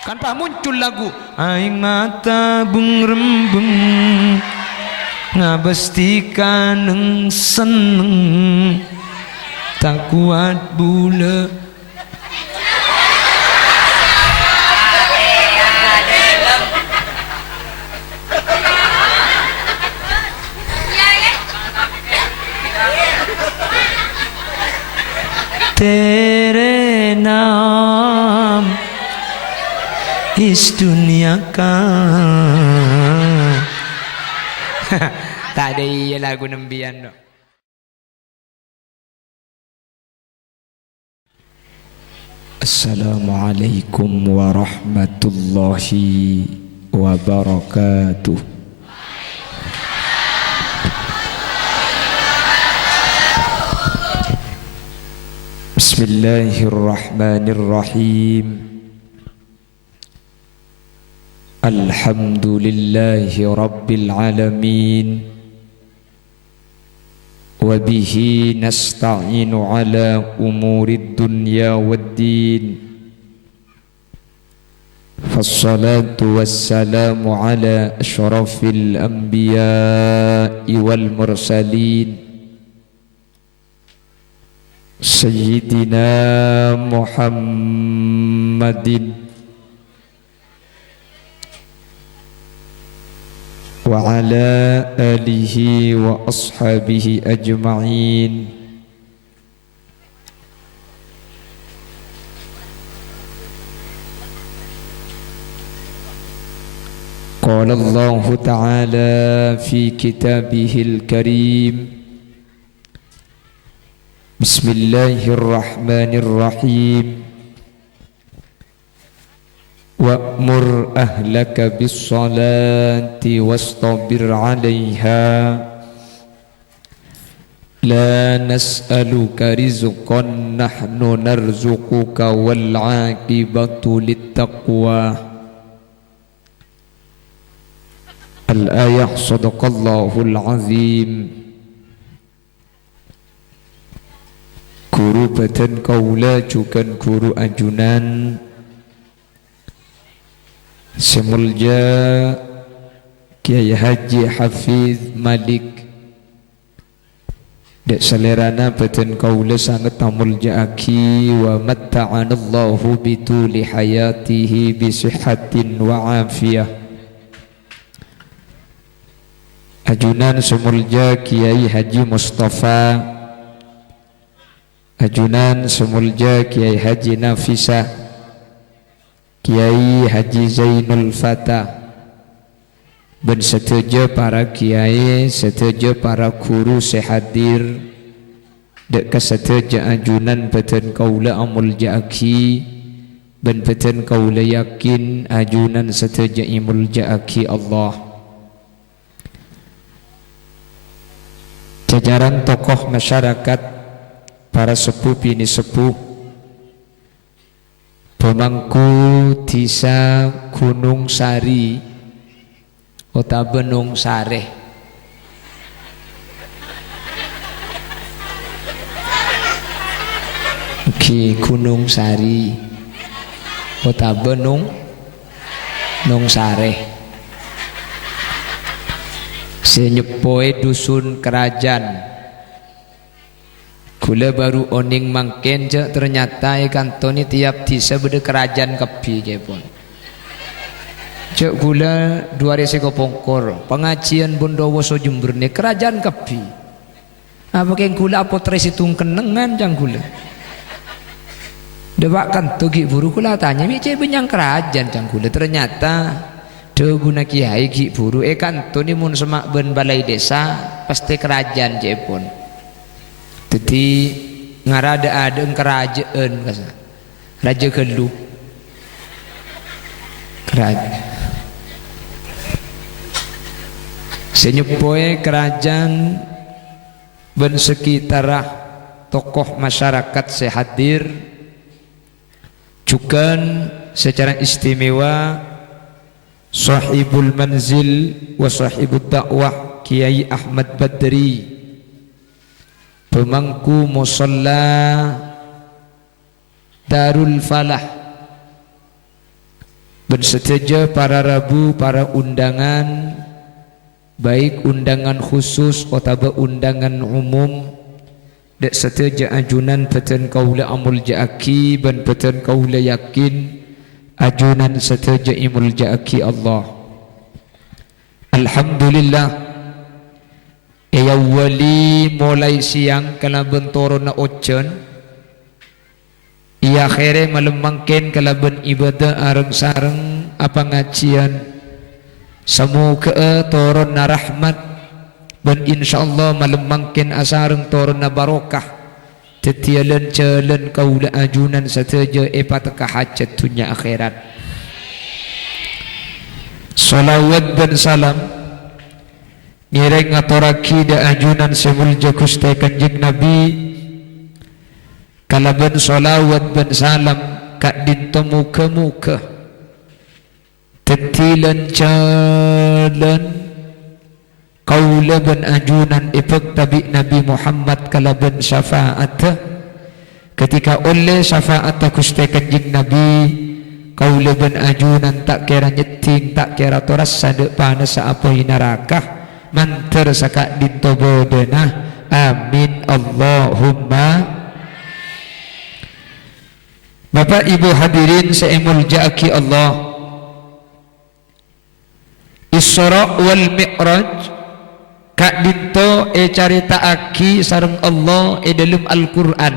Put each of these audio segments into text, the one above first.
Kan pak muncul lagu aing mata bung rembeng ngabestikan seneng tak kuat bule. Tere naam is dunia ka. Tak ada iya lagu nembian dok. Assalamualaikum warahmatullahi wabarakatuh. Bismillahirrahmanirrahim. Alhamdulillahi rabbil alamin. Wabihi nasta'inu ala umurid dunya waddin. Fassalatu wassalamu ala ashrafil anbiya'i wal mursalin Sayyidina Muhammadin wa ala alihi wa ashabihi ajma'in. Qala Allah Ta'ala fi kitabihil karim. Bismillahirrahmanirrahim. Wa'mur ahlaka bis-salati wastabir 'alaiha la nas'aluka rizqan nahnu narzuquka wal 'aqibatu lit-taqwa. Al-ayah sadaqallahul azim. Guru badan kaula jukan guru ajunan Semulja Kiai Haji Hafiz Malik dek selerana badan kaula sangat tamulja aki wa matta'anallahu bituli hayatihi bisihatin wa afiyah. Ajunan semulja Kiai Haji Mustafa, ajunan semulja Kiai Haji Nafisah, Kiai Haji Zainul Fatah, dan setuju para kiai, setuju para guru sehadir, dek kesetuju ajunan badan kaula amul jaaki, dan badan kaula yakin ajunan setuju imul jaaki Allah. Jajaran tokoh masyarakat, para sepuh bini sepuh, pemangku desa Gunung Sari, kota Benung Sareh, Ki Gunung Sari, kota Benung Sareh. Senyepoe dusun kerajaan. Kula baru oning mangken je ternyata ikan toni tiap desa beda kerajaan kepi jepun. Cek gula dua rese kopongkor pengajian Bondowoso Jember ni kerajaan kepi. Apa keng gula apotres hitung kenengan jang gula. Dewakan tugi buru gula tanya mice benyang kerajaan jang gula ternyata de guna kiai gi buru ikan toni mun semak ben balai desa pasti kerajaan jepun. Jadi ngarada ada kerajaan kasa raja Gelu kerajaan senyepoe kerajaan ben sekitarah tokoh masyarakat sehadir juga secara istimewa sahibul manzil wa sahibud dakwah Kiai Ahmad Badri, pemangku musalla Darul Falah bersetuju para rabu, para undangan, baik undangan khusus atau undangan umum, dek setuju ajunan peten kaula amul jaaki ben peten kaula yakin ajunan setuju imul jaaki Allah. Alhamdulillah ya wali mulai siang kala bentoro na ocen iya khere malemangken kalaban ibadah areng sareng apa ngajian semoga turun na rahmat dan insyaallah malemangken asareng turun na barokah tetialan jalan kaula ajunan sateja pataka hajat dunia akhirat. Salawat dan salam nireng atoraki da ajunan semulja Gusti Kanjeng Nabi kalaban salawat dan salam kak dinto muka-muka tetilan jalan kaula ban ajunan tabi Nabi Muhammad kalaban syafaat ketika oleh syafaat Gusti Kanjeng Nabi kaula ban ajunan tak kira nyeting tak kira toras sadek panas apa neraka manter sakak dinto bodena amin Allahumma. Bapak Ibu hadirin seemul jaaki Allah, Isra wal Mi'raj kak dinto carita aki sareng Allah dalam Al-Quran.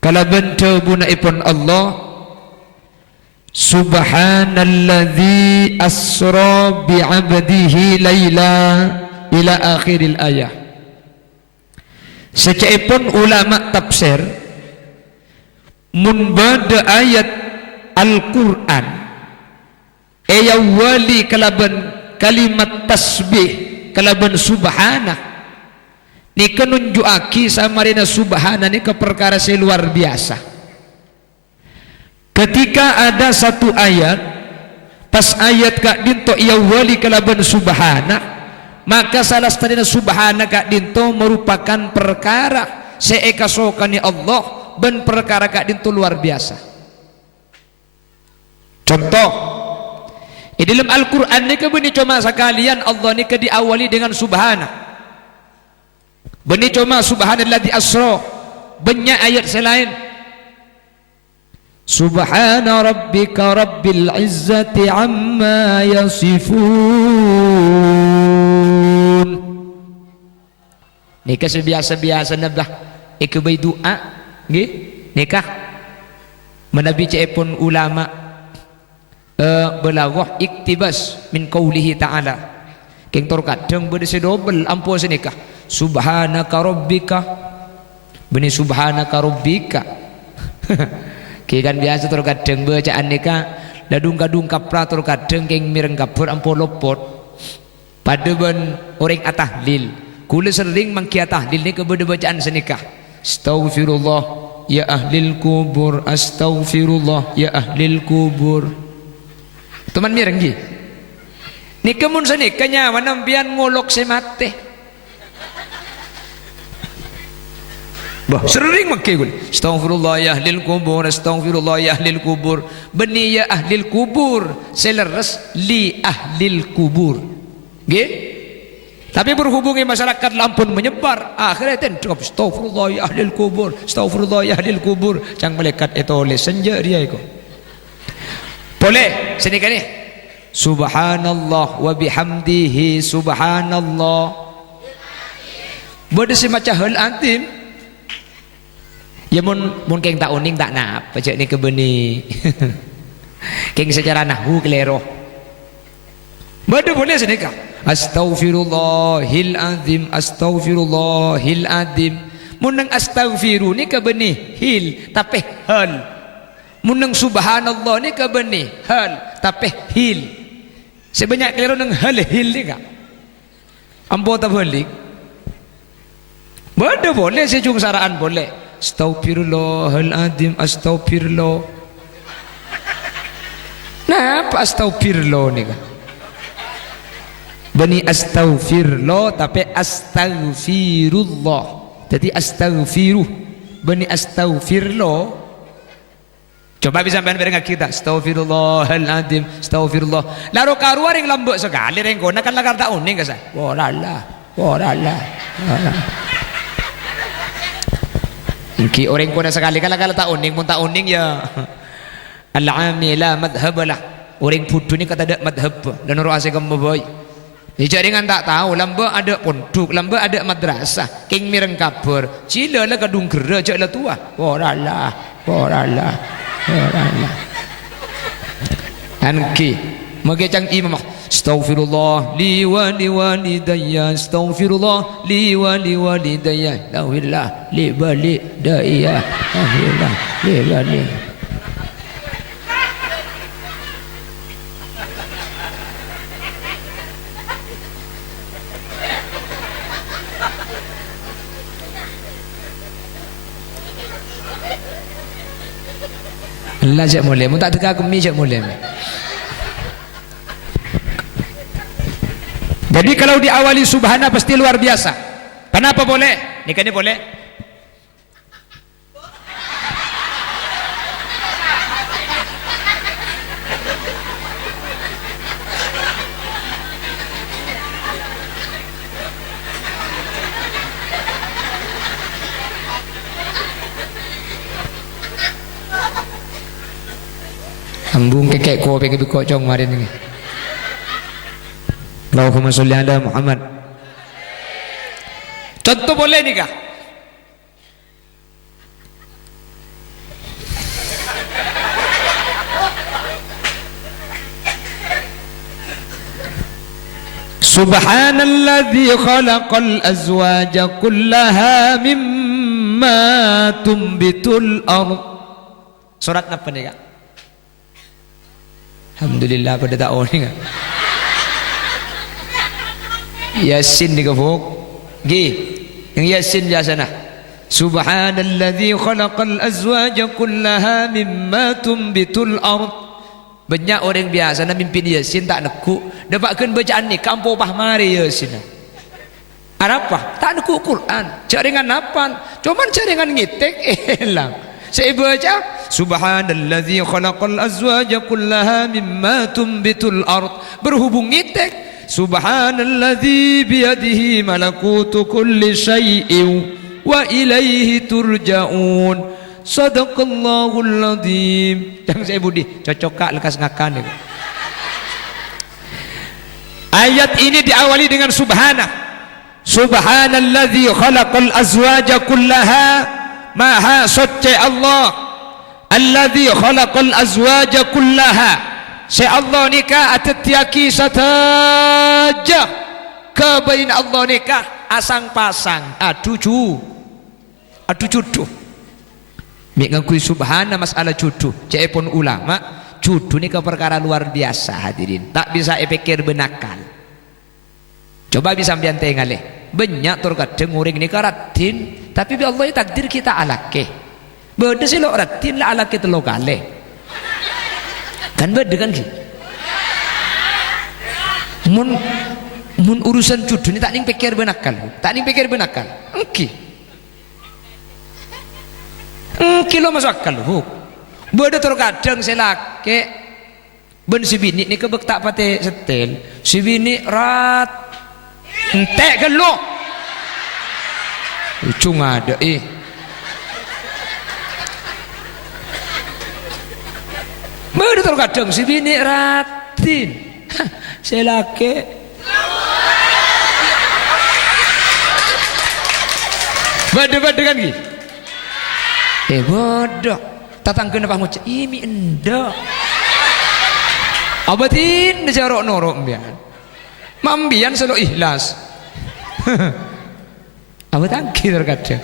Kalaban tabunaipun Allah, Subhanalladzi asra bi'abdihi layla ila akhiril ayah. Secaipun ulama tafsir mun bada ayat Al-Quran wali kalaban kalimat tasbih kalaban subhana ni kenunjuaki samarina subhana ni ke perkara luar biasa. Ketika ada satu ayat pas ayat kak dinto wali kalaban subhana, maka salah satu subhana kak dinto merupakan perkara seekasokani Allah ben perkara kak dintu luar biasa. Contoh di dalam Al-Quran ni beni cuma sekalian Allah ni diawali dengan subhana, beni cuma subhanalladzi asra, banyak ayat selain subhana rabbika rabbil izzati amma yasifun. Nika sebiasa-biasa nabah ikubai doa nggih nikah menabi cepun ulama belaghah iktibas min qaulihi ta'ala keng tor kadang bede sedobel ampo senikah subhanaka rabbika beni subhanaka rabbika ki kan biasa tor kadang bacaan nikah ladung-kadung kapra tor kadang keng mireng kapur ampo lopot pada ben orang atahlil kula sering mangki tahlil ni kebede bacaan senikah astaghfirullah ya ahlil kubur, astaghfirullah ya ahlil kubur. Teman mireng gi. Nika mun sanika nyawa nampian ngolok semate. Bah sering make gun. Astaghfirullah ya ahlil kubur, astaghfirullah ya ahlil kubur. Beni ya ahlil kubur, seleres li ahlil kubur. Nggih? Tapi berhubungi masyarakat lampun menyebar akhirnya ten cukup astaghfirullah ya ahlil kubur, astaghfirullah ya ahlil kubur. Cang malaikat itu oleh senja dia itu. Boleh sini kan ni. Subhanallah wa bihamdihi subhanallah. Boleh si macam hal antim. Ya mun keng tak uning tak nap pacak ni kebeni. Keng secara nahwu kelero. Boleh sini kah? Astaghfirullahil azim, astaghfirullahil azim. Munang astaghfiru ni ke benih hil tapi hal. Munang subhanallah ni ke benih hal tapi hil. Sebanyak keliru nang hal hil ni kak. Ambo tak balik. Boleh sejung saraan boleh. Astaghfirullahil azim, astaghfirullah. Nah, apa astaghfirullah ni kak? Bani astaghfirullah tapi astaghfirullah. Jadi astaghfiruh bani astaghfirullah Coba bisa sampean dengan kita, astagfirullahaladzim, astagfirullah. Lalu karuan yang lembut sekali, rengkona kan lakar tak uning kesah. Waralah. Inki orang kona sekali kan lakar tak uning, pun tak uning ya. Al-amila madhab lah. Orang putu ni kata ada madhab dan orang asing kemboy. Jaringan tak tahu, lamba ada pondok, lamba ada madrasah, king mireng kabur, cila lah kadung gera, cak lah tua. Waralah. Anki, magicang imam, astaghfirullah li walidayya, astaghfirullah li walidayya, lawillah li walidayya, lawillah li walidayya. Allah cak mulai, mu tak teka kemi cak mulai. Jadi kalau diawali subhana pasti luar biasa. Kenapa boleh? Nikah ini boleh. Ambung kekek ko peke biko cong marin ini. Allahumma sholli ala Muhammad. Contoh boleh nikah. Subhanalladzi khalaqal azwaja kullaha mimma tumbitul ardh. Surat apa nih kak? Alhamdulillah pada tak orang ni. Yasin di kafuk. Gi. Yang Yasin di sana. Subhanalladzi khalaqal azwaja kullaha mimma tumbitul ardh. Banyak orang biasa nak mimpin Yasin tak nekuk. Dapatkan bacaan ni kampung pahmari Yasin. Apa? Tak nekuk Quran. Caringan hafal. Cuman caringan ngitek hilang. Saya baca Subhanalladzi khalaqal azwaja kullaha mimma tumbitul ardh. Berhubung ngitek Subhanalladzi biyadihi malakutu kulli syai'in wa ilaihi turja'un. Sadaqallahul azim. Yang saya budi cocok kak lekas ngakan. Ayat ini diawali dengan subhana. Subhanalladzi khalaqal azwaja kullaha. Maha suci Allah alladzi khalaqal azwaja kullaha. Si Allah nikah atetiaki sataja kebain Allah nikah asang pasang adu cudu mik ngakui subhana masalah cudu cek pun ulama cudu ni ke perkara luar biasa hadirin tak bisa pikir benakal. Coba bisa sampean tengale banyak terkadang orang ni karatin tapi bi Allah takdir kita alake beda sih lo ratin lah alake telo kale kan beda kan ki mun urusan cudu ni tak ning pikir benakal engki lo masuk akal hu beda terkadang selake ben si bini ni kebek tak pate setel si bini rat entek ke lo ujung ada baru terkadang si bini ratin selake bada-bada kan ki bodoh tatang kena paham cak ini endak abatin jarok norok mbian mambian selalu ikhlas apa tangki terkadang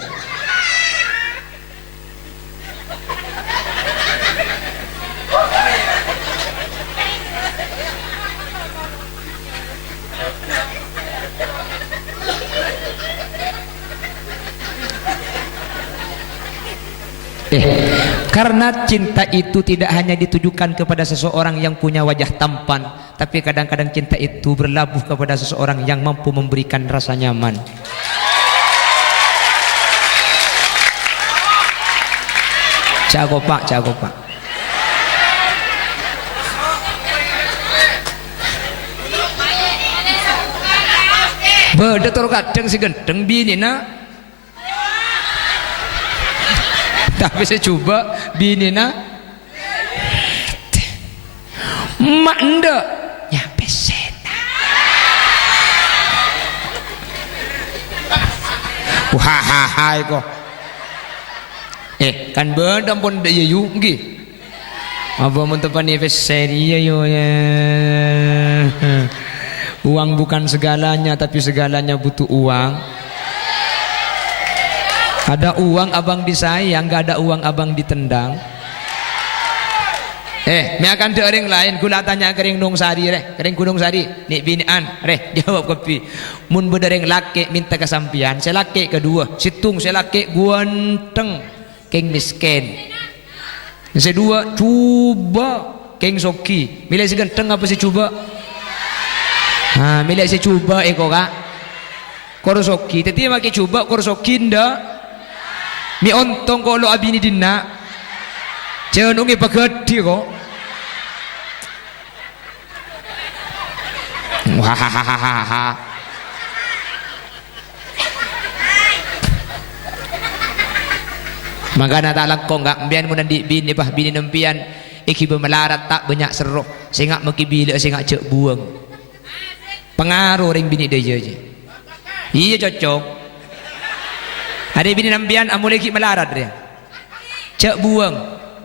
karena cinta itu tidak hanya ditujukan kepada seseorang yang punya wajah tampan, tapi kadang-kadang cinta itu berlabuh kepada seseorang yang mampu memberikan rasa nyaman. Cago pak beda toro kadang si gendeng bini na tapi saya coba bini na mak ndak ya pesen hahaha kok kan beda pun dah yu nggih apa mun tepani seri yo ya uang bukan segalanya tapi segalanya butuh uang. Ada uang abang disayang, gak ada uang abang ditendang. Me akan ada orang lain gula tanya kering nung sari reh kering gunung sari nik binian reh jawab kopi mun bedereng laki minta kesampian saya laki kedua situng saya laki guanteng keng miskin saya dua coba keng soki milih si ganteng apa si coba milih si coba kok kak korosoki tadi makai coba korosoki ndak mi ontong kalau abini dina jangan ungi pagadi kok hahaha makanya tak langkong gak mbian mo nandi bini bah bini nempian iki melarat tak banyak seruh sehingga maki bila sehingga cek buang pengaruh ring bini dia je iya cocok ada bini nempian amul iki melarat dia cek buang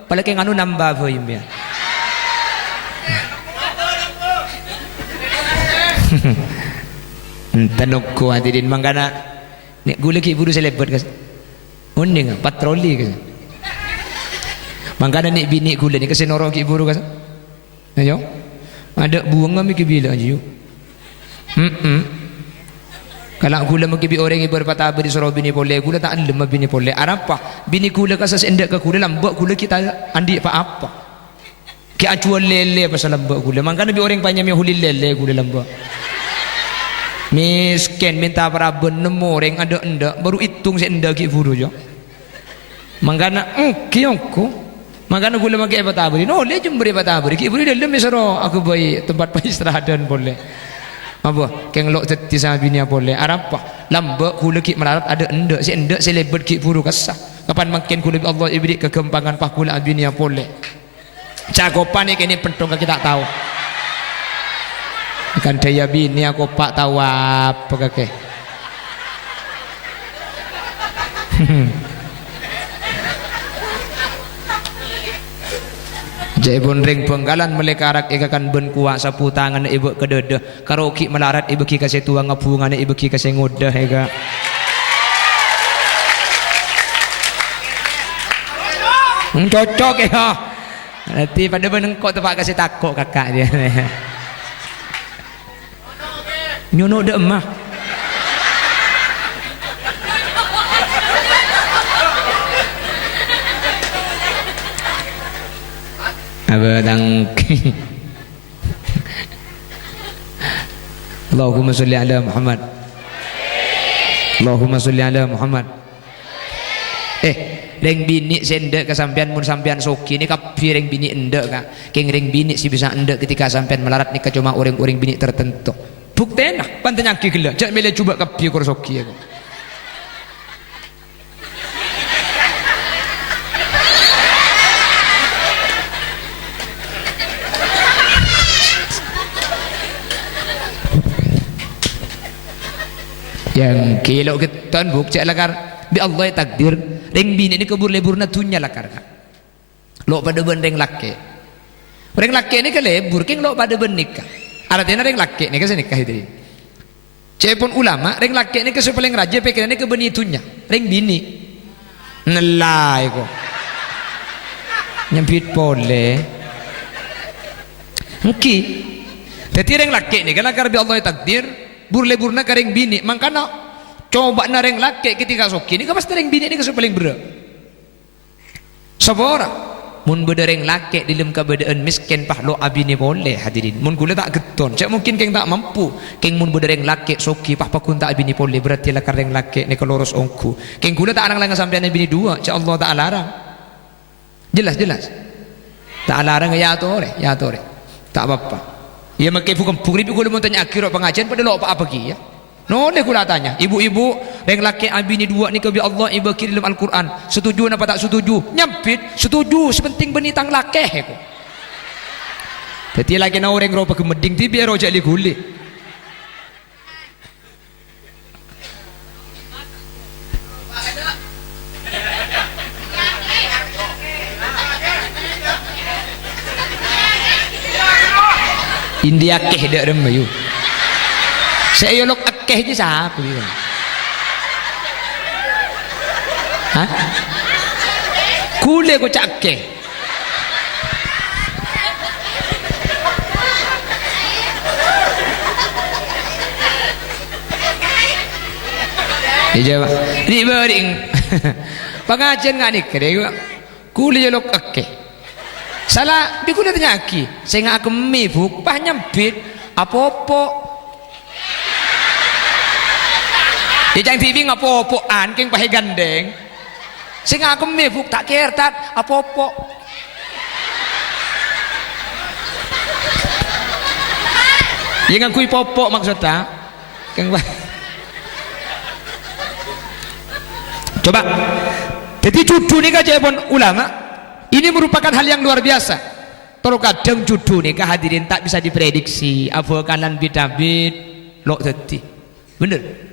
palagi nganu nambah po yun yan tanong ko hadirin mangkana gula ki buru selebot kasi undi nga patroli kasi mangkana ni bini gula ni kasi norong ki buru kasi ayo ada buang nga may kibila ayo kalau gula magkibi orang ibar pataba di soro bini pole gula tak alam bini pole arapa bini gula kasas endak ke gula lambak gula kita andi pa apa ki acuan lele pasal lambak gula mangkana bi orang panya mi hulil lele gula lambak miskin minta paraben nemu orang ada endak baru hitung si endak ki buru jo mangkana kiyongko mangkana gula makai pataba no le jemberi pataba ki buru dalam soro aku bayi tempat peistirahadan boleh apa keng lok teti sama bini boleh arapa lambak kula ki melarat ada endak si lebet ki buru kasah kapan makin kula Allah ibrik kekembangan pah kula bini boleh cakopan ini pentong kita tahu kan daya bini aku pak tahu apa kakek Jaibun ring penggalan melekarak ikakan ben kuak sapu tangan ibu kedede karoki melarat ibu ki kasih tuang ngapungan ibu ki kasih ngudah ega cocok ya nanti pada benengkok tempat kasih takut kakak dia nyono de emah abadang Allahumma sholli ala Muhammad Allahumma sholli ala Muhammad reng bini sendek kesampian mun sampian soki ni kapi reng bini endek kak keng reng bini si bisa endek ketika sampian melarat ni cuma orang-orang bini tertentu bukti nah pantanya ki gila jak mele coba kapi kor soki aku yang kilo ketan buk cek lakar bi Allah takdir reng bini ni kebur lebur na tunya lakar kak lo pada ben reng laki ni ke lebur keng lo pada ben nikah artinya reng laki ni ke nikah itu cepon ulama reng laki ni ke paling raja pikiran ni ke beni tunya reng bini nelai ko nyempit pole ngki jadi reng laki ni kan lakar bi Allah takdir burle-burna kareng bini mangkana coba nareng laki ketika soki ini pasti reng bini ini kesu paling berat sabora mun bedereng laki dalam keadaan miskin pah lo abini boleh hadirin mun gula tak geton cak mungkin keng tak mampu keng mun bedereng laki soki pah pakun tak abini boleh berarti lah kareng laki ni keloros ongku keng gula tak arang sampean bini dua cak Allah tak larang jelas tak larang ya tore tak apa-apa ya makai bukan pungri gula mau tanya akhir pengajian pada lo apa-apa ki ya Noleh kula tanya, ibu-ibu, reng laki abini dua ni kebi Allah ibu kiri dalam Al-Quran. Setuju apa tak setuju? Nyampit, setuju, sepenting benitang lakeh aku. Jadi lagi na orang roba kemeding ti biar rojak li guli. India keh dak remayu. Saya lok akeh je siapa dia? Hah? Kule ko cakeh. Dijawab. Di bering. Pengajian ngani kere. Kule je lok akeh. Salah di kule tanya aki. Saya ngak kemi buk pah nyempit apa-apa. Dia jangan TV ngapo-opoan keng pahe gandeng. Sing aku mebuk tak kertat apa-apa. Yang ngakui popok maksudnya. Keng coba. Jadi cudu nikah jepon ulama ini merupakan hal yang luar biasa. Terus kadang cudu nikah hadirin tak bisa diprediksi. Apa kanan bidabid lo teti. Bener.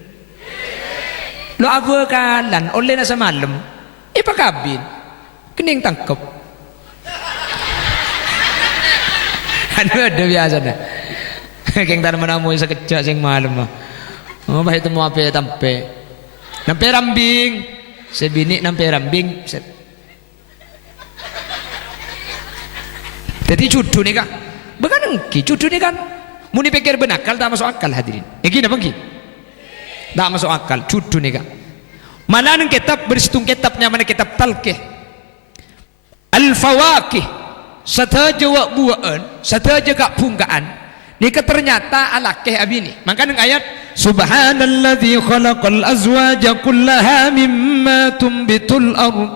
Lo apa kalan oleh nasa malam ipa kabin kening tangkep ada biasa dah keng tan menamu sekejap sing malam mah oh bah itu mau apa tampe nampe rambing sebini nampe rambing jadi cudu nih kak bukan engki cudu nih kan muni pikir benakal tak masuk akal hadirin gini apa engki tak masuk akal cudu nih kak mana neng kitab bersitung kitabnya mana kitab talqih al-fawaqih sataja wa buaan sataja kak pungkaan nika ternyata alakeh abini maka neng ayat subhanalladzi khalaqal azwaja kullaha mimma tumbitul ard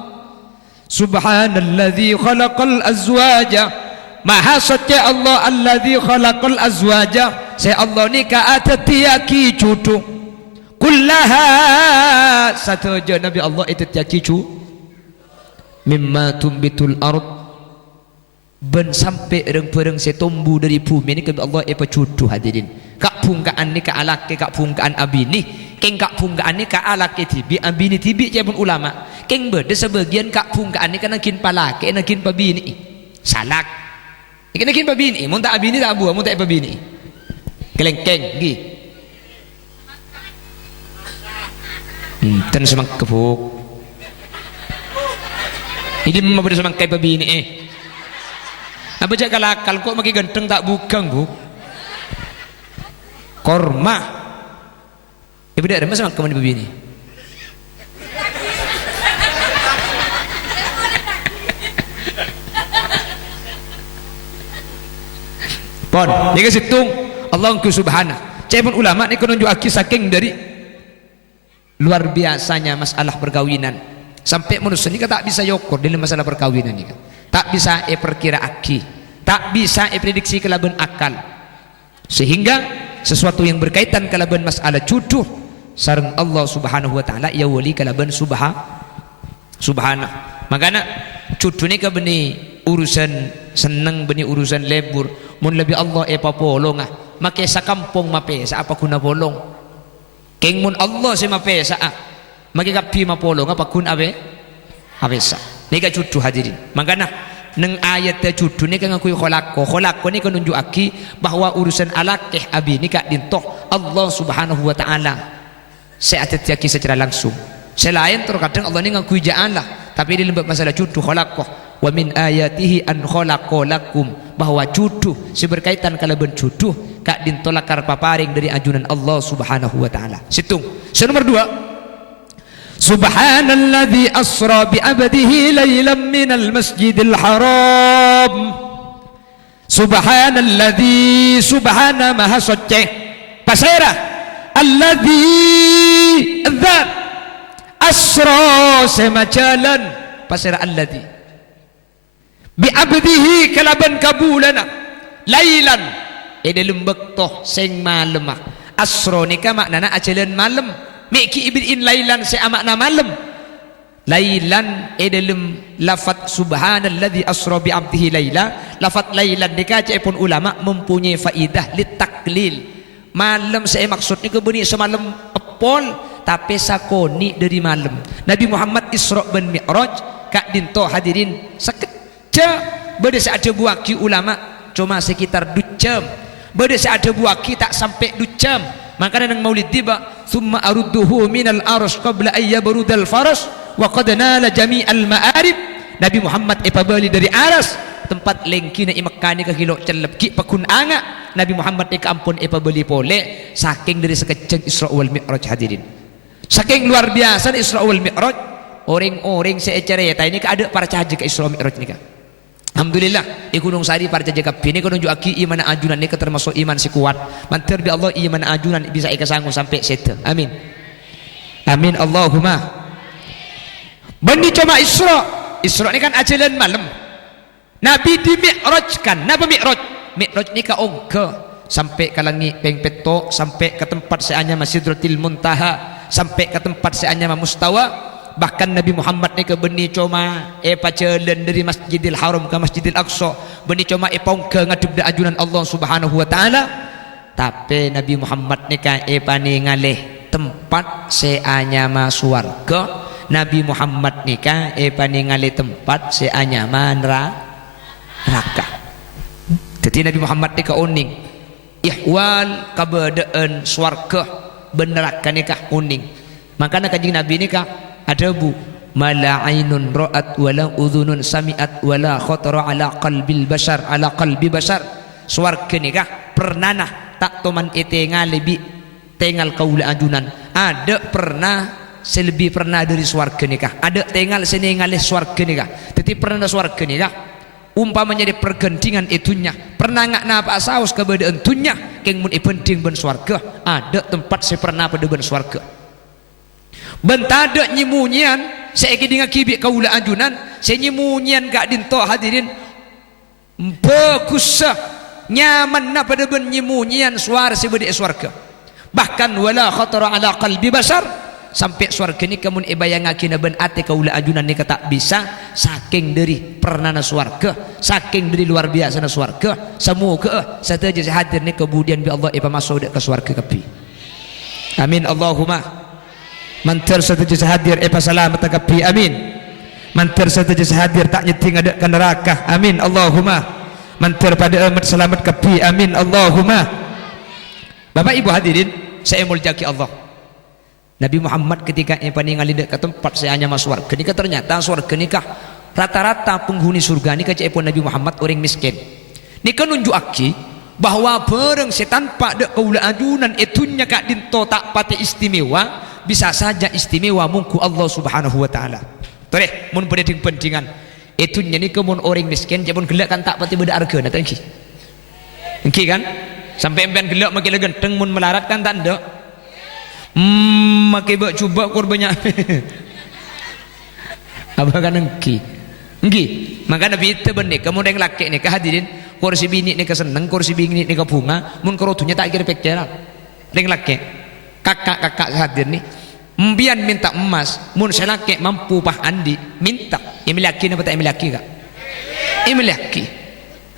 subhanalladzi khalaqal azwaja maha satya Allah alladzi khalaqal azwaja saya Allah nika atatiaki cudu kullaha satu aja Nabi Allah itu tiakicu mimma tumbitul ard ben sampai reng-pereng setombu dari bumi ni ke Allah apa cudu hadirin kak pungkaan ni kak alake kak pungkaan abini keng kak pungkaan ni kak alake tibi abini tibi je pun ulama keng berde sebagian kak pungkaan ni kana kin palake nakin pabini salak ikan nakin pabini mun tak abini tak buah mun tak pabini kelengkeng gi ten semak kebuk ini memang pada semak kayak babi ini apa cak kalakal kok makin ganteng tak bukan bu korma beda ada semak kemana babi ini pon ini ke situng Allah subhanahu cak pun ulama ini menunjuk aki saking dari luar biasanya masalah perkawinan sampai manusia ini tak bisa yokur dalam masalah perkawinan ini tak bisa perkira aki tak bisa prediksi kelaban akal sehingga sesuatu yang berkaitan kelaban masalah cucu sareng Allah subhanahu wa ta'ala ya wali kelaban subhanahu makanya cucu ini ke beni urusan seneng beni urusan lebur mun lebih Allah polong make sakampung mape sa apa kuna polong keng mun Allah si mapesa maki kapi mapolong apa kun abe abesa nika cudu hadirin makanya neng ayat cudu nika ngakui kholako ni kan nunjuk aki bahwa urusan alakeh abi nika dintoh Allah subhanahu wa ta'ala seatet secara langsung selain terkadang Allah ni ngakui ja'ala tapi di lembab masalah cudu kholako wa min ayatihi an kholako lakum bahwa cudu seberkaitan kalaban cudu kak dintolakar paparing dari ajunan Allah subhanahu wa ta'ala situng nomor 2 subhanalladzi asra bi abdihi laylan minal masjidil haram subhanalladzi subhana maha suci pasera alladzi dzat asra semajalan pasera alladzi bi abdihi kalaban kabulana lailan dalam bektoh sing malemah Asro nika maknana ajalan malam. Miki ibrin lailan se makna malam. Lailan dalam lafaz subhanalladzi asra bi 'abdihi laila. Lafaz lailan nika pun ulama mempunyai faidah litaklil. Malam saya maksud ni kebeni semalam epol tapi sakoni dari malam. Nabi Muhammad Isra bin Mi'raj kak dinto hadirin sekejap beda ada buaki ulama cuma sekitar 2 jam. Beda ada buaki tak sampai 2 jam. Makanya nang maulid tiba thumma arudduhu minal arsh qabla ay yabrudal faras wa qad nala jami'al ma'arib. Nabi Muhammad ipabali dari aras tempat lengki na imakani ka kilo celep ki pakun anga. Nabi Muhammad ni kaampun ipabali pole saking dari sekejeng Isra wal Mi'raj hadirin. Saking luar biasa Isra wal Mi'raj, orang-orang secerita ini ka ada para cahaja ke Isra Mi'raj ni ka. Alhamdulillah di Gunung Sari para jaga ini kan nunjuk aki iman ajunan ni termasuk iman si kuat. Mantir bi Allah iman ajunan bisa ika sanggup sampai sete. Amin. Amin Allahumma. Bani cuma Isra. Isra ni kan ajalan malam. Nabi di Mi'raj kan. Napa Mi'raj? Mi'raj ni ka ongke sampai ke langit peng peto, sampai ke tempat seanya Sidratil Muntaha, sampai ke tempat seanya Mustawa. Bahkan Nabi Muhammad ni ke beni cuma pacalan dari Masjidil Haram ke Masjidil Aqsa, beni cuma pongke ngadep da ajunan Allah Subhanahu wa taala. Tapi Nabi Muhammad ni ka pani ngalih tempat seanya swarga. Nabi Muhammad ni ka pani ngalih tempat seanya neraka. Jadi Nabi Muhammad ni ka uning ihwal kabadaan swarga ben neraka ni ka uning. Makana kanjing Nabi ni ka ada bu mala ainun ra'at wala udhunun sami'at wala khatara ala qalbil bashar ala qalbi bashar. Swarga ni kah pernah tak toman ete ngalebi tengal kaula ajunan. Ada pernah selebih pernah dari swarga ni kah. Ada tengal sini ngalih swarga ni kah. Tapi pernah swarga ni kah umpamanya di pergentingan itunya pernah ngak napa saus kebedaan tunya keng mun penting ben swarga. Ada tempat saya pernah pada ben swarga. Bentada nyemunyian saya dengan kibik kaula ajunan saya nyemunyian gak dinto hadirin bagus nyaman na pada ben nyemunyian suara sebedi swarga. Bahkan wala khatara ala qalbi basar sampai swarga ni kamun ibayangake na ben ate kaula ajunan ni tak bisa saking dari pernana swarga, saking dari luar biasa na swarga. Semoga sateja hadir ni kemudian bi Allah ipa masuk ke swarga kapi. Amin Allahumma. Mantir sateja hadir epa selamat kapi. Amin. Mantir sateja hadir tak nyeting ada ke neraka. Amin Allahumma. Mantir pada amat selamat kapi. Amin Allahumma. Bapak Ibu hadirin saya muljaki Allah. Nabi Muhammad ketika ningali ke tempat saya hanya masuk surga nikah, ternyata surga nikah rata-rata penghuni surga nikah cepon Nabi Muhammad orang miskin. Nikah nunjuk aki bahwa bareng setan pak dek kaula ajunan itunya kak dinto tak pati istimewa, bisa saja istimewa mungku Allah Subhanahu wa taala. Tore mun penting pentingan itunya nikah mun orang miskin cepon gelak kan tak pati beda harga na tangki. Engki kan sampai empian gelak makin genteng mun melarat kan tak ndak. Makai bak cuba korbannya apa kan engki maka Nabi itu benih kamu yang laki ni kehadirin kursi bini ni keseneng kursi bini ni kebunga mun kerotunya tak kira pekceran yang laki kakak hadir ni mbian minta emas mun saya laki mampu pah andi minta ini laki apa tak ini laki kak ini laki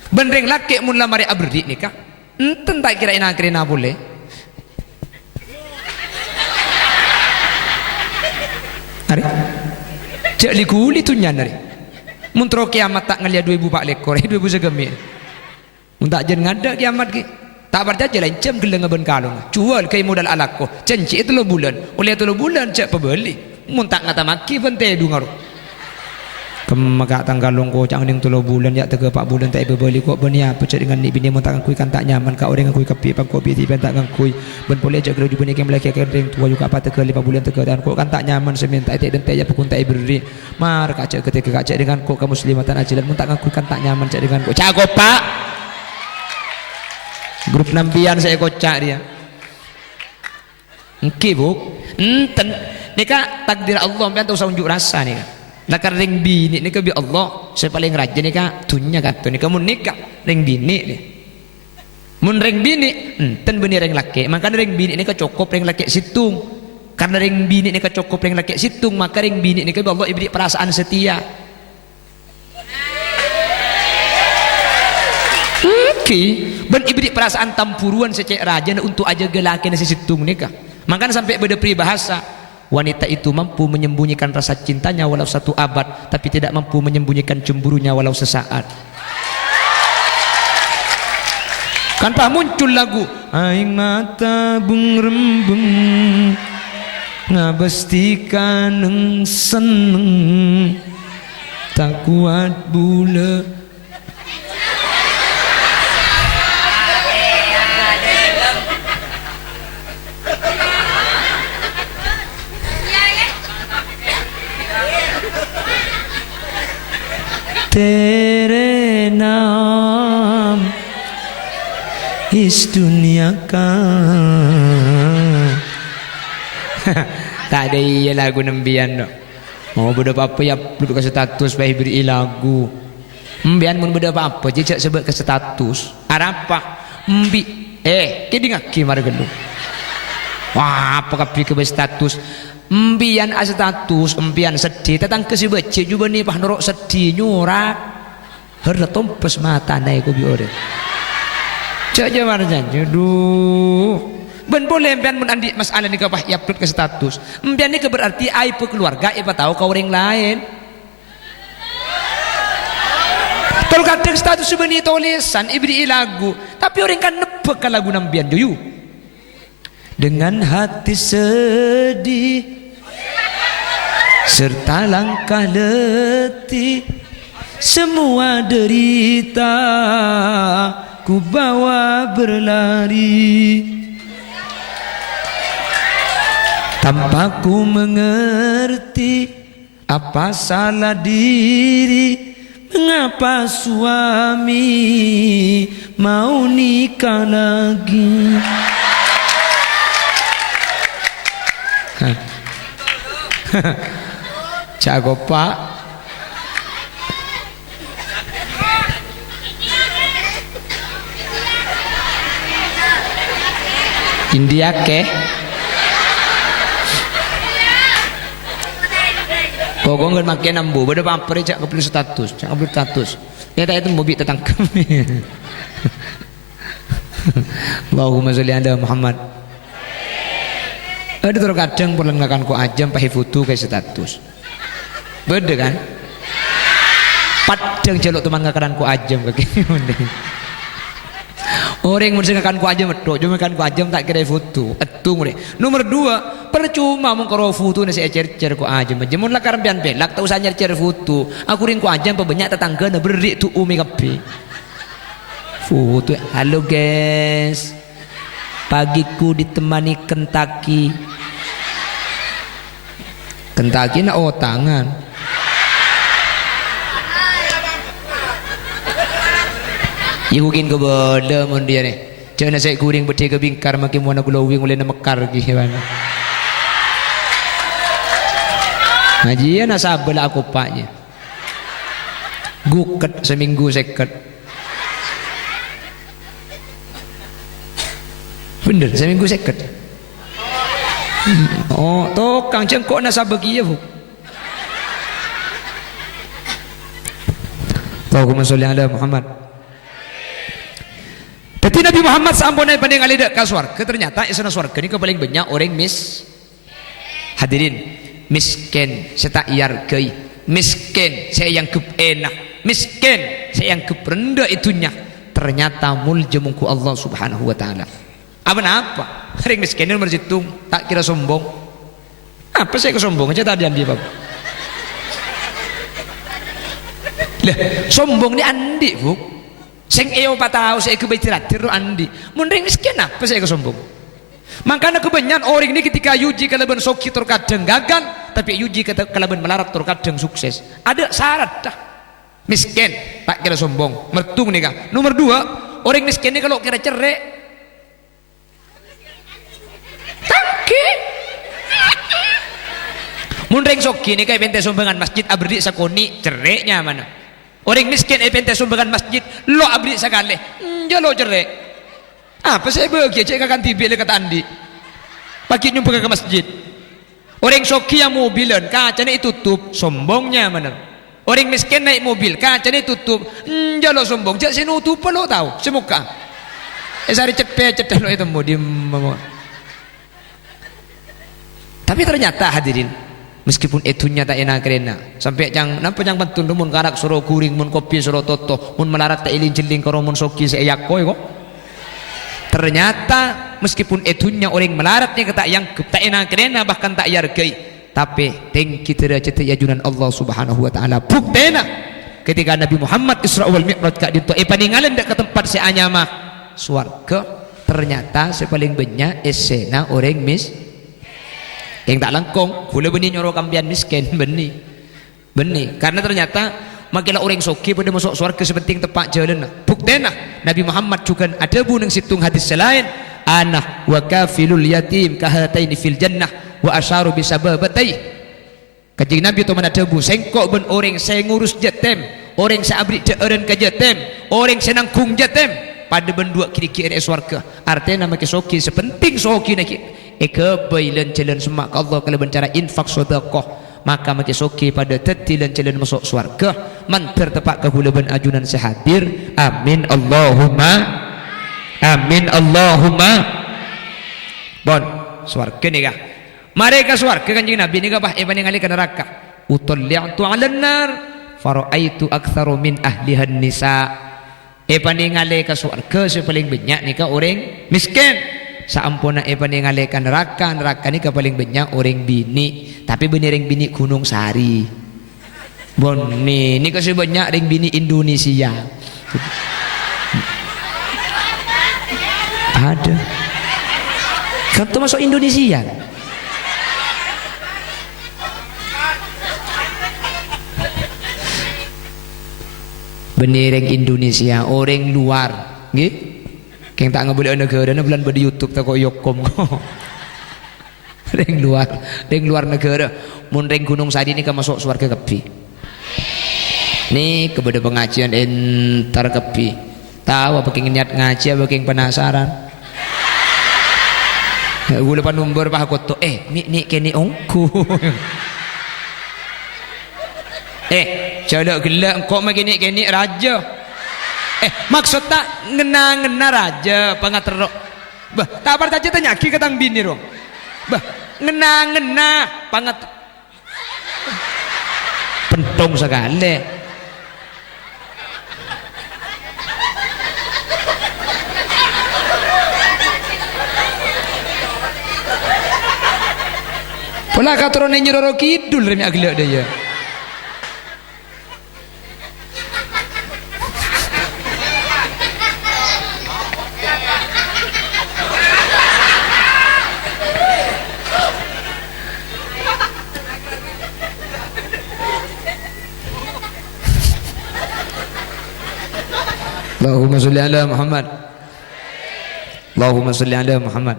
bener yang laki mun lamari abdi ni kak enten tak kira ina boleh. Hari cek likuli tu nyan hari muntro kiamat tak ngeliat 2000 pak lekor 2000 segemi muntak jen ngada kiamat ki tak berjaja lain cem geleng ngeben kalung jual kai modal alako cenci itu lo bulan oleh itu lo bulan cek pebeli muntak ngata maki pente du ngaruh kemakak tanggalong ko cang ning 3 bulan ya tege 4 bulan tak bebeli kok beni apa cek dengan ni bini muntak ngakui kan tak nyaman ka orang ngakui kapi pang kopi ti tak ngakui ben boleh cek geru bini ke melaki ke ring tua juga apa tege 5 bulan tege dan kok kan tak nyaman seminta tak den ya pun tak beri mar ka cek ketika ka cek dengan kok kaum muslimatan ajilan muntak ngakui kan tak nyaman cek dengan kok cago pak grup nampian saya kocak dia engki bu enten nika takdir Allah pian tau usah unjuk rasa nih kan lakar ring bini ni ke bi Allah saya paling rajin ni ka tunya kata ni kamu nikah ring bini ni Mun reng bini enten benih reng laki, maka reng bini ini kecokop reng laki situng. Karena reng bini ini kecokop reng laki situng, maka reng bini ini Allah ibri perasaan setia. Ben ibri perasaan tampuruan secek raja untuk aja gelaki nasi situng nikah. Makanya sampai beda peribahasa, wanita itu mampu menyembunyikan rasa cintanya walau 1 abad, tapi tidak mampu menyembunyikan cemburunya walau sesaat. Kan pak muncul lagu aing mata bung rembeng ngabestikan seneng tak kuat bula. Tere naam is dunia kan. Tak ada iya lagu nembian no. Mau beda apa ya perlu ke status bayi beri lagu. Mbian mun beda apa jejak sebut ke status. Arapa mbi kedi ngaki mari gendung. Wah apa kapi ke status. Mbian a status mbian sedih tatang ke si bece juga nih pah norok sedih nyurak. Harda tompes mata naik ku biore. Cak marjan aduh ben boleh mbian mun andi masalah ni kapah upload ke status mbian ni ke berarti aib keluarga apa tahu kau orang lain tol kadang status subeni tulisan ibri lagu tapi orang kan nebak ke lagu nambian joyu dengan hati sedih serta langkah letih semua derita ku bawa berlari tanpa ku mengerti apa salah diri mengapa suami mau nikah lagi. Jago pak. India ke kogong kan makin nambu beda pamperi cak kepilih status cak upload status ya tak itu mobil tetang kami. Allahumma sholli ala Muhammad. Ada terkadang perlengakan ku ajam pakai foto kayak status beda kan padang jaluk teman ngakaran ku ajam kayak orang mendengarkan ku ajam betul, cuma kan ku ajam tak kira foto. Etung deh. Nomor 2, percuma mengkaro foto nasi cer ku ajam. Jemun lah karampian belak, tak usah cer foto. Aku ring ku ajam pebanyak tetangga na berik tu umi kape. Foto. Halo guys, pagiku ditemani Kentucky. Kentucky na tangan. Ihukin ke bola mun dia ni. Jangan saya kuring bertiga bingkar makin mana glowing oleh nama mekar gimana. Ngajian asabel aku paknya. Guket seminggu seket. Bener seminggu seket. Oh, tokang cengkok nasabel kia bu. Allahumma sholli ala Muhammad. Tapi Nabi Muhammad sampai pandang alih ke surga. Ternyata isana surga ini paling banyak orang hadirin miskin serta iargai miskin saya yang enak miskin saya yang rendah itunya ternyata muljemungku Allah subhanahu wa ta'ala apa orang miskin ini merjitung tak kira sombong apa saya kesombong aja tadi andi bapak lah sombong ni andi bu sing eo patau saya kebaitiratir andi mundring miskin apa saya kesombong makanya kebanyakan orang ini ketika yuji kalaban soki terkadang gagal tapi yuji kalaban melarat terkadang sukses ada syarat dah miskin tak kira sombong mertung nih kak nomor 2 orang miskin ini kalau kira cerai tangki mundring soki ini kayak bente sumbangan masjid abdi sakoni cerainya mana orang miskin epente sumbangan masjid lo abdi sekali jalo cerai Apa saya bagi cek akan tibi dekat andi. Pagi nyumpah ke masjid. Orang soki yang mobilan kacanya tutup, sombongnya bener. Orang miskin naik mobil kacanya tutup, jalo sombong. Jak sini tutup lo tahu semuka. Sari cepet lo itu mau di. Tapi ternyata hadirin, meskipun itunya tak enak kerena, sampai yang nampak yang pantun mun karak suruh kuring mun kopi suruh toto mun melarat tak ilin jeling karo mun soki seyak koi kok. Ternyata meskipun itunya orang melarat ni kata yang tak enak kerena bahkan tak yargai, tapi tengki derajat ajunan Allah Subhanahu wa taala. Buktena ketika Nabi Muhammad Isra wal Mi'raj ka dinto paningalan dak ke tempat si anyama swarga, ternyata sepaling banyak esena orang yang tak langkong boleh benih nyoro kambian miskin benih karena ternyata makilah orang soki pada masuk surga sepenting tepat jalan. Buktena Nabi Muhammad juga ada buneng situng hadis selain ana wa kafilul yatim kahataini fil jannah wa asyaru bisababatai. Kanjeng Nabi tu mana ada bu sengkok ben orang saya ngurus jatem, orang saya abri deeren ke jatem, orang saya nangkung jatem pada ben dua kiri-kiri surga. Artinya nama ke soki sepenting soki nak kebailan jalan semak Allah kalau bicara infak sedekah maka maki soki pada tetilan jalan masuk surga man tertepak kehulaban ajunan sehadir. Amin Allahumma amin Allahumma. Bon surga ni kah mereka surga kanjeng Nabi ni kah bah ibani ngali ke neraka utalli'tu 'alan nar fara'aitu aktsaru min ahlihan nisa. Ibani ngali ke surga sepaling banyak ni kah orang miskin. Saampuna paningalekan neraka ni paling banyak orang bini, tapi benereng bini Gunung Sari. Boni ni kasi banyak ring bini Indonesia. Ada. Kan tu masuk Indonesia. Benereng Indonesia, orang luar, nggih. Yang tak ngebeli negara na bulan badi YouTube tak yokom ko. Ring luar negara. Mun ring Gunung Sari ni ka masuk surga kepi. Ni kepada pengajian entar kepi. Tahu apa kengin niat ngaji apa kengin penasaran. Gula pan nomor pak koto ni kene ongku. Codok gelak kok makini kene raja. Maksud tak ngena raja pangaterok. Bah, tak apa saja tanya ki ketang bini ro. Bah, ngena pangat pentong sekali. Pola katurone nyiroro kidul remi aglek dia. Allahumma salli ala Muhammad. Allahumma salli ala Muhammad.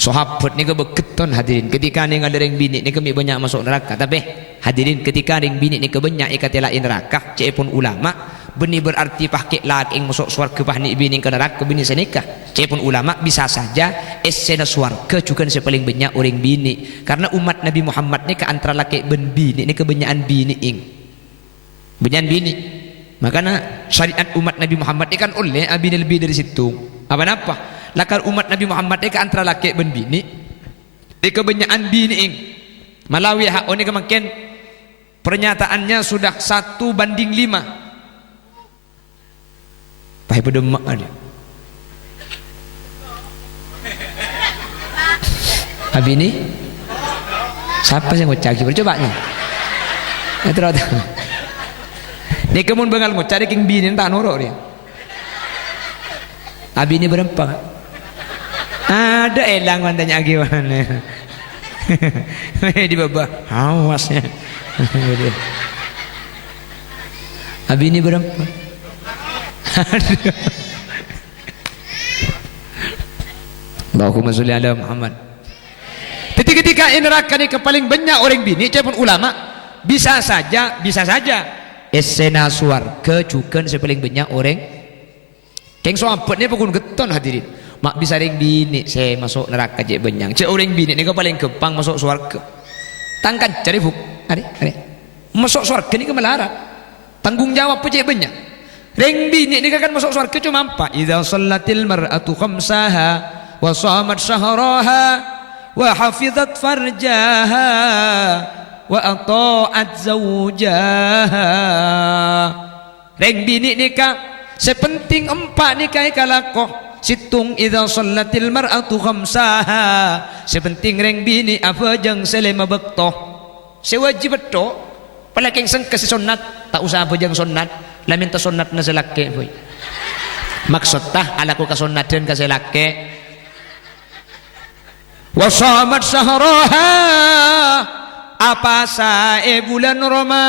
Sahabat ni ke beketon hadirin ketika ni ngalereng bini ni kami banyak masuk neraka, tapi hadirin ketika ring bini ni ke banyak ikatilain neraka cek pun ulama beni berarti pakai laki masuk surga pah ni bini ke neraka bini senikah cek pun ulama bisa saja esena surga juga sepaling banyak orang bini karena umat Nabi Muhammad ni ke antara laki ben bini ni kebanyakan bini banyak bini. Makanya syariat umat Nabi Muhammad ini kan oleh bini lebih dari situ. Apa-apa? Lakar umat Nabi Muhammad ini ke antara laki dan bini. Di kebanyakan bini ing. Malawi hak ini kemakin pernyataannya sudah 1:5. Pahit berdemak dia. Habis ini siapa yang ngocak? Coba nih. Terus. Dia kemun bengal mau cari king bini tak norok dia. Abi ini berempat. Ada elang mantanya gimana? Di bawah awasnya. Abi ini berempat. Allahumma sholli ala Muhammad. Ketika neraka ini paling banyak orang bini, cepun ulama bisa saja esena surga juga sepaling banyak orang Keng sahabat ni pun geton hadirin. Mak bisa ring bini saya masuk neraka je benyang. Cek orang bini ni kau paling gampang masuk surga. Tangkan cari buk. Adik. Masuk surga ni ke melarat. Tanggung jawab je benyang. Ring bini ni kan masuk surga cuma apa? Idza shallatil mar'atu khamsaha wa shamat shahraha wa hafizat farjaha wa ata'at zawjaha. Ring bini ni ka sepenting empat nikah kalakoh situng idza shallatil mar'atu khamsaha sepenting reng bini apa jeng selema bektoh sewajib beto palaking sengke sunat tak usah apa jeng sunat lamin ta sunat na selake boy maksud tah alaku ka sunnaten ka selake wa shamat syahraha apa sae bulan Roma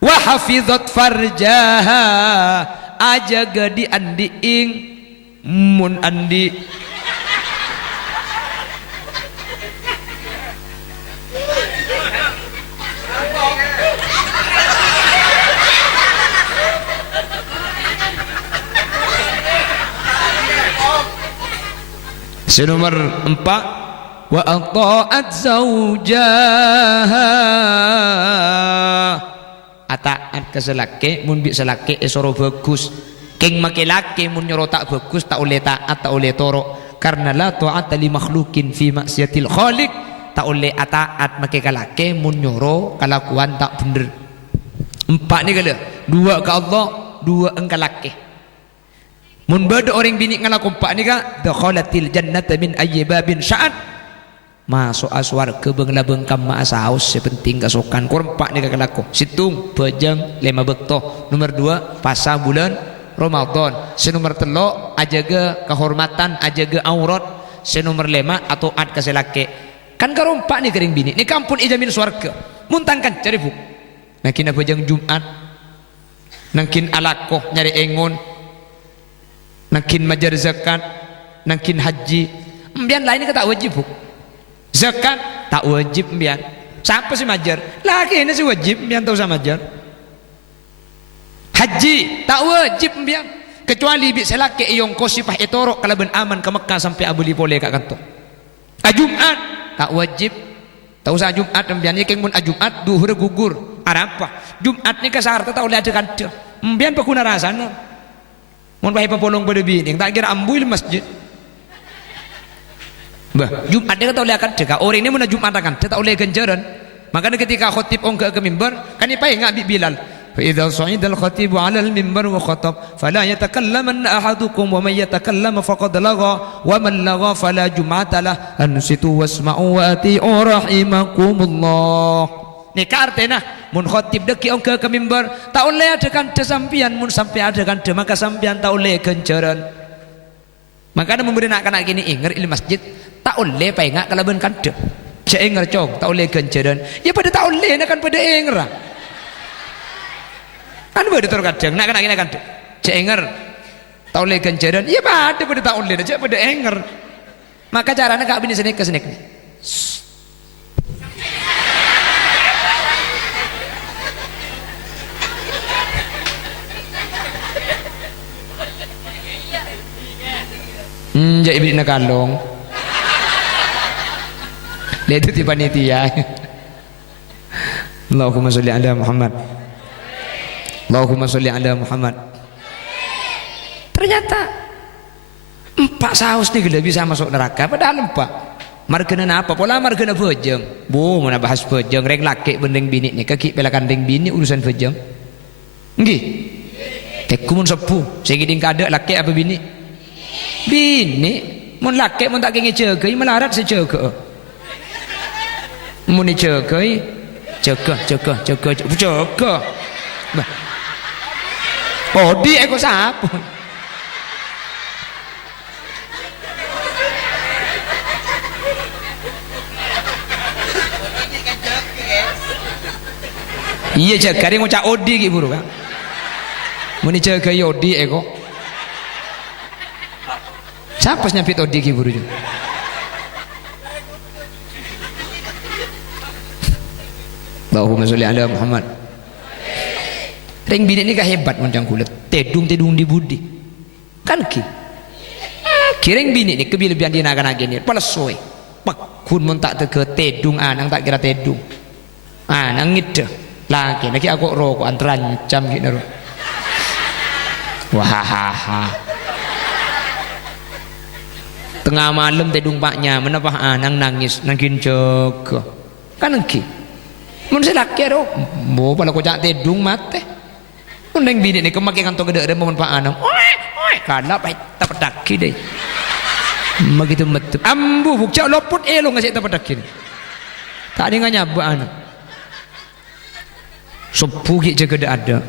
wa hafizat farjaha ajaga di andiing mun andi nomor 4 wa ata'at zawjaha ataat ke selake mun bi selake esoro bagus keng make laki mun nyoro tak bagus tak oleh taat tak oleh toro karena la ta'ata li makhlukin fi maksiatil khaliq tak oleh ataat make kalake mun nyoro kalakuan tak bener. 4 ni kala 2 ke Allah 2 engka laki mun beda orang bini ngalaku 4 ni ka dakhalatil jannata min ayyi babin sya'at masuk aswarga bengla bengkam ma asaus sepenting kasokan korempak ni kakalaku situng bejeng lema bektoh nomor 2 pasal bulan Ramadan senomor 3 ajaga kehormatan ajaga aurat senomor 5 atau ad kaselake kan karompak ni kering bini ni kampun ijamin swarga muntangkan cari buk nakin bejeng Jumat nakin alakoh nyari engon nakin majar zakat nakin haji mbian lain ka tak wajib buk zakat tak wajib mbian siapa sih majar laki ini sih wajib mbian tahu sama majar haji tak wajib mbian kecuali bi selake iyong kosipah etorok kalau ben aman ke Mekah sampai abuli pole kat kantor Jumat tak wajib tahu sa Jumat mbian ni keng mun Jumat duhur gugur apa Jumat ni ka sarta tak oleh ada kanta mbian pakuna rasana mun bae papolong pada bini tak kira ambui masjid bah Jumat dia kata oleh akan cekak orang ini mana Jumat akan tak oleh ganjaran makanya ketika khotib ongga ke mimbar kan ipa ingat bi Bilal fa idza sa'ida al khatib 'ala al mimbar wa khatab fala yatakallamanna ahadukum wa man yatakallama faqad lagha wa man lagha fala jum'ata lah ansitu wasma'u wa ati'u rahimakumullah nikah artinya mun khotib deki ongga ke mimbar tak oleh ada kan sampian mun sampai ada kan maka sampian tak oleh ganjaran makanya memberi nak kanak gini inger il masjid tak oleh pa ingat kalau ben kande cek inger cong tak oleh ganjaran ya pada tak oleh nak kan pada inger kan pada terkadang nak kanak gini kande cek inger tak oleh ganjaran ya pada tak oleh cek pada inger maka caranya kak bini senek ke senek jadi ibni nakalong lihat itu panitia Allahumma sholli ala Muhammad Allahumma sholli ala Muhammad ternyata 4 saus ni gila bisa masuk neraka padahal 4 margana apa pola margana bejeng bu mana bahas bejeng reng laki bendeng bini ni kaki pelakan reng bini urusan bejeng nggih tekumun sepuh segiding kada laki apa bini bini mun laki mun tak kengi cegai melarat sejaga mun ni cegai jaga oh di eko sapu iya jaga dia ngucap odi ki buru kan mun ni cegai odi eko siapa nyapit odi ki buru juga Allahumma sholli ala Muhammad Reng bini ni hebat moncang kulit. Tedung di budi. Kan ki. Kireng bini ni kebilebihan dia naga-naga ni. Palesoi. Pakun mun tak teke tedung anang tak kira tedung. Anang ngide. Lagi nak aku rokok anterancam gitu. Wahahaha. Tengah malam tedung paknya menapa anang nangis nangkin jaga. Kan ki. Mun selaki ro. Mo pala ko jak tedung mate. Mun deng bini ni kemake kanto gede mun pak anang. Oi, kana pai tapedaki deh. Begitu betul. Ambu bukca loput elo ngasih tapedakin. Tak ada nyabak anak. Sopugi jaga ada.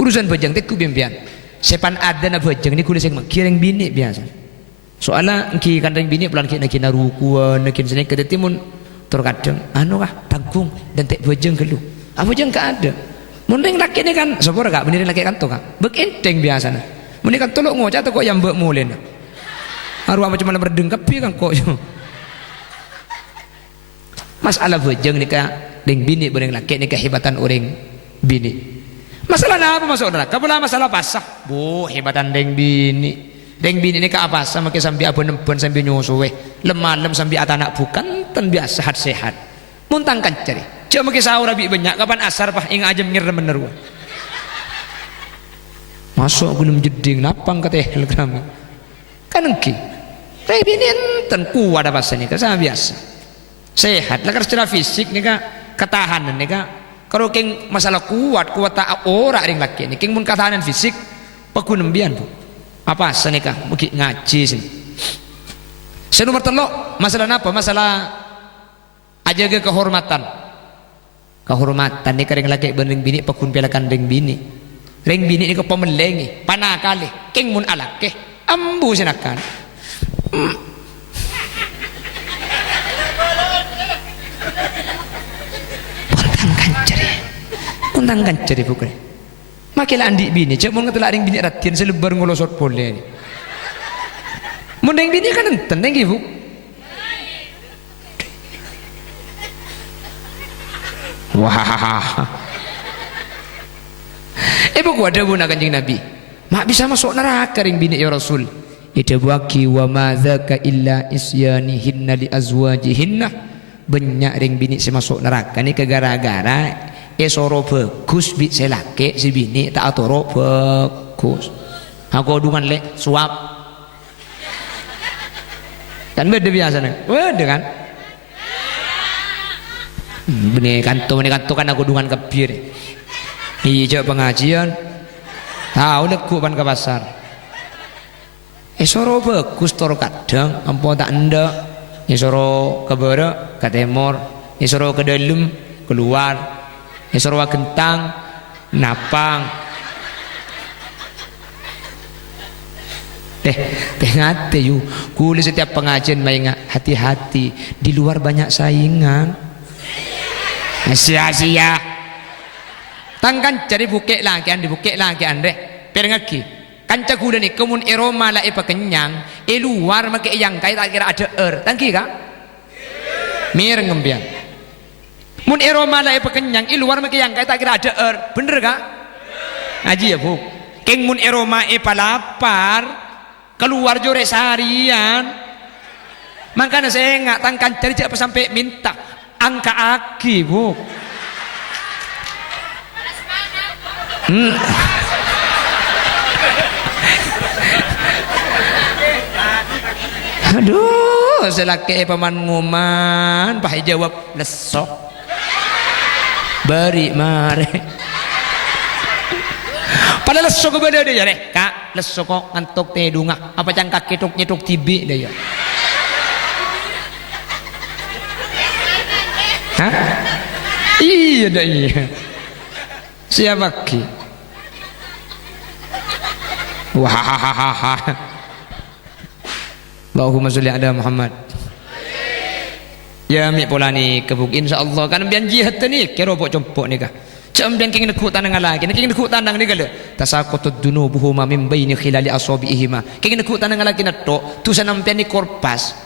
Urusan bajang teku bian-bian. Sepan ada na bajang ni kulis yang kireng bini biasa. Soalnya ki kandang bini pelan ki nakin narukuan nakin sini ke timun terkadang anu kah tanggung dan tek bajang gelu. Apa bajang ka ada. Mundeng laki ni kan sepur kak benirin laki kan tu kak. Bekenteng biasa na. Muni kan tolok ngocak tu kok yang bek mulen. Arwah macam mana berdengkapi kan kok. Masalah bajang ni kak deng bini bareng laki ni kehebatan orang bini. Masalah apa masuk neraka? Pula masalah pasah. Bu hebatan deng bini. Deng bini ni kak apa sama ke sambil abon nempon sambil nyusuwe. Lemalem sambil atanak bukan tan biasa sehat. Muntangkan cari. Cuma ke sahur abi banyak kapan asar pah ingat aja ngirem meneru. Masuk belum jeding napang kata telegram. Kan engki. Tapi bini enten kuat apa sih ni kak sama biasa. Sehat. Lah secara fisik ni kak ketahanan ni kak. Kalau keng masalah kuat tak ora ring laki ni keng mun ketahanan fisik paku nembian bu. Apa senika mungkin ngaji sini. Senomor telok masalah apa? Masalah aja ke kehormatan. Kehormatan ni kering laki bening bini pakun pelakan ring bini. Ring bini ni ke pemelengi panakali keng mun alake ambu sinakan. Kuntangkan cari bukan. Makilah andi bini, cek mau ngetelak ring bini ratian selebar ngolosot boleh. Mundeng bini kan enten deng ibu. Wah. Ibu ada guna kanjeng Nabi. Mak bisa masuk neraka ring bini ya Rasul. Idabaki wa madzaka illa isyanihinna li azwajihinna. Banyak ring bini masuk neraka ni gara-gara soro bagus bi selake si bini tak atoro bagus. Aku dungan lek suap. Kan beda biasa nih. Beda kan? Benih kanto kan aku dungan kebir. Iya pengajian. Tahu leku pan ke pasar. Soro bagus toro kadang ampun tak ndak. Soro ke barat ke timur. Soro ke dalam keluar. Sorwa gentang napang ngate yu kulis setiap pengajian maingat hati-hati di luar banyak saingan sia-sia tangkan cari bukit lagi ande perengaki kanca kuda ni kemun eroma lah kenyang luar make yang kaya tak kira ada tangki kak mireng ngembian mun eroma lah kenyang luar make yang kaya tak kira ada bener kak ngaji ya bu keng mun eroma lapar keluar jore seharian makanya saya nggak tangkan cari siapa sampai minta angka aki bu aduh selaki paman nguman pahai jawab lesok beri mare pada lesok beda dia deh kak lesok kok ngantuk tedunga apa cangkak ketuk nyetuk tibi dia ya hah iya dah iya siapa ki wahahaha Allahumma sholli ala Muhammad. Ya mi pola ni kebuk insyaallah kan bian jihad ni kero pok compok ni kah. Cam bian king nekuk tanang lagi, king nekuk tanang ni gale. Tasaqutud dunubuhuma min baini khilali asabiihima. King nekuk tanang lagi nato tu sanam pian ni korpas.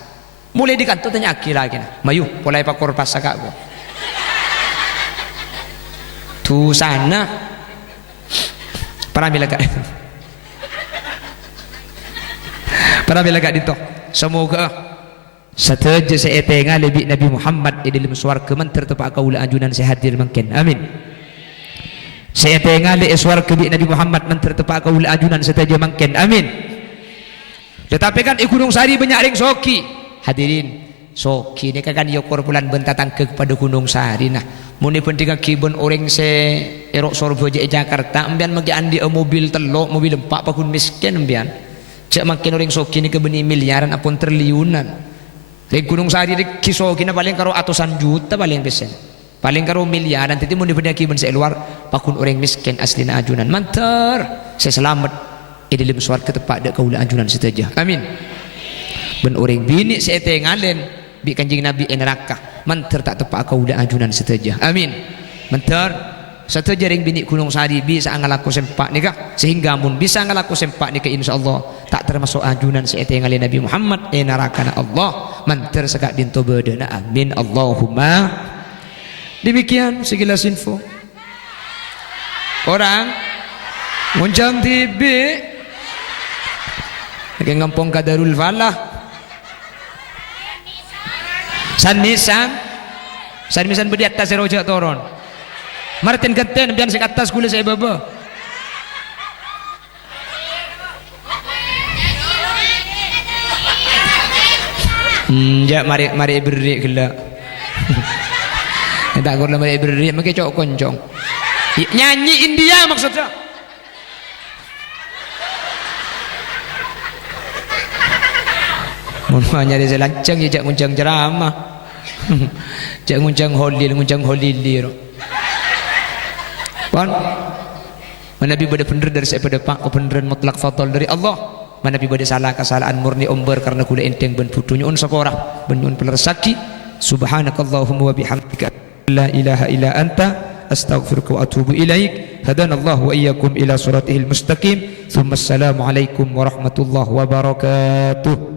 Mulai dikanto tanya aki lagi na. Mayu pola pa korpas sakak ko. Tu sana Para bila kak. Para bila kak dito. Semoga sateja seetenga lebih Nabi Muhammad di dalam swarga man tertepak kaula anjunan sehadir mangken. Amin. Seetenga le swarga bi Nabi Muhammad man tertepak kaula anjunan seteja mangken. Amin. Tetapi kan Gunung Sari banyak ring soki. Hadirin, soki ni kan yokor bulan bentatang kepada Gunung Sari nah. Muni penting kibun orang se erok sorbo je Jakarta ambian magi andi mobil telok mobil 4 pakun miskin ambian. Cek makin orang soki ni kebeni miliaran apun triliunan. Di Gunung Sari di kisoki na paling karo atusan juta paling besen. Paling karo miliaran tadi muni penting kibun se luar pakun orang miskin asli na ajunan. Mantar saya selamat dalam swarga tepat dak kaula anjunan seteja. Amin. Ben orang bini seetengalen bi kanjing Nabi neraka mantar tak tepak kaula anjunan seteja. Amin. Mantar seteja ring bini Gunung Sari bisa ngalaku sempak nikah sehingga mun bisa ngalaku sempak nikah insyaallah tak termasuk anjunan seetengalen Nabi Muhammad neraka na Allah mantar sekak dinto bedena. Amin Allahumma. Demikian sekilas info. Orang Munjang TV lagi ngampung Kadarul Falah Sanisan bedi atas rojak toron Martin Kenten biar sik atas kula saya baba ya mari beri gila tak gula mari beri make cok koncong nyanyi India maksudnya. Mun nyari selancang ya jak nguncang ceramah. Jak nguncang holil. Pon. Nabi bade bener dari saya pada pak kebenaran mutlak fadl dari Allah. Nabi bade salah kesalahan murni umber karena kula enteng ben putunya un sapora ben un pelersaki. Subhanakallahumma wa bihamdika la ilaha illa anta astaghfiruka wa atubu ilaik. Hadanallahu wa iyyakum ila siratihil mustaqim. Tsumma assalamu alaikum warahmatullahi wabarakatuh.